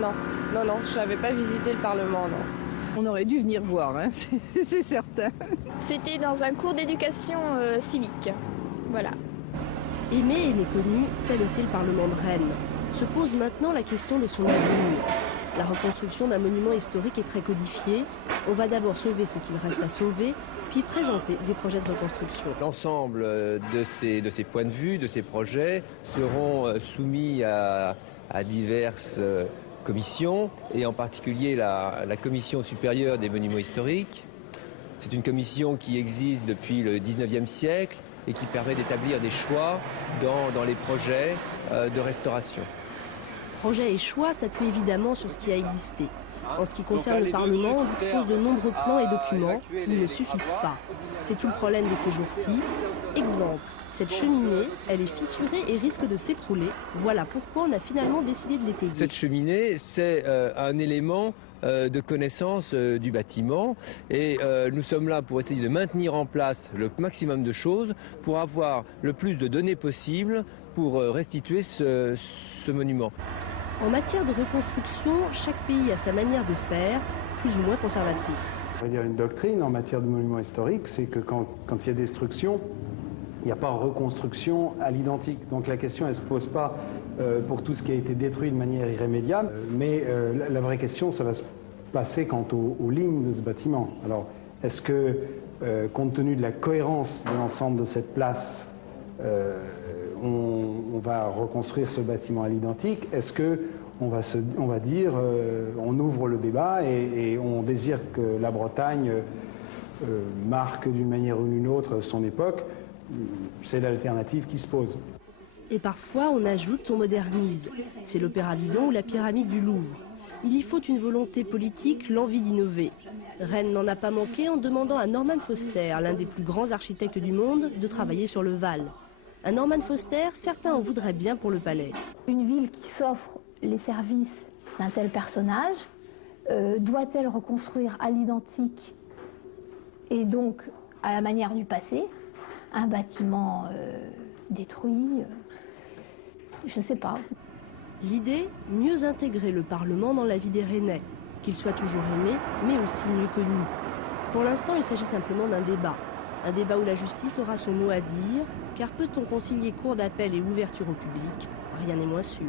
Non, non, non, je n'avais pas visité le Parlement, non. On aurait dû venir voir, hein, c'est certain. C'était dans un cours d'éducation civique. Voilà. Aimé et méconnu, tel était le Parlement de Rennes. Se pose maintenant la question de son avenir. La reconstruction d'un monument historique est très codifiée. On va d'abord sauver ce qu'il reste à sauver, puis présenter des projets de reconstruction. L'ensemble de ces points de vue, de ces projets, seront soumis à diverses commissions, et en particulier la Commission supérieure des monuments historiques. C'est une commission qui existe depuis le 19e siècle et qui permet d'établir des choix dans les projets de restauration. Projets et choix s'appuient évidemment sur ce qui a existé. En ce qui concerne le Parlement, on dispose de nombreux plans et documents. Ils ne suffisent pas. C'est tout le problème de ces jours-ci. Exemple, cette cheminée, elle est fissurée et risque de s'écrouler. Voilà pourquoi on a finalement décidé de l'étayer. Cette cheminée, c'est un élément de connaissance du bâtiment, et nous sommes là pour essayer de maintenir en place le maximum de choses pour avoir le plus de données possible pour restituer ce monument. En matière de reconstruction, chaque pays a sa manière de faire, plus ou moins conservatrice. Il y a une doctrine en matière de monuments historiques, c'est que quand il y a destruction, il n'y a pas reconstruction à l'identique. Donc la question, elle ne se pose pas pour tout ce qui a été détruit de manière irrémédiable, mais la vraie question, ça va se passer quant aux lignes de ce bâtiment. Alors, est-ce que, compte tenu de la cohérence de l'ensemble de cette place, on va reconstruire ce bâtiment à l'identique? Est-ce que on va dire, on ouvre le débat et on désire que la Bretagne marque d'une manière ou d'une autre son époque? C'est l'alternative qui se pose. Et parfois, on ajoute, on modernise. C'est l'Opéra du Lion ou la pyramide du Louvre. Il y faut une volonté politique, l'envie d'innover. Rennes n'en a pas manqué en demandant à Norman Foster, l'un des plus grands architectes du monde, de travailler sur le Val. Un Norman Foster, certains en voudraient bien pour le palais. Une ville qui s'offre les services d'un tel personnage, doit-elle reconstruire à l'identique et donc à la manière du passé un bâtiment détruit? Je ne sais pas. L'idée, mieux intégrer le Parlement dans la vie des Rennais, qu'il soit toujours aimé, mais aussi mieux connu. Pour l'instant, il s'agit simplement d'un débat. Un débat où la justice aura son mot à dire, car peut-on concilier cour d'appel et ouverture au public? Rien n'est moins sûr.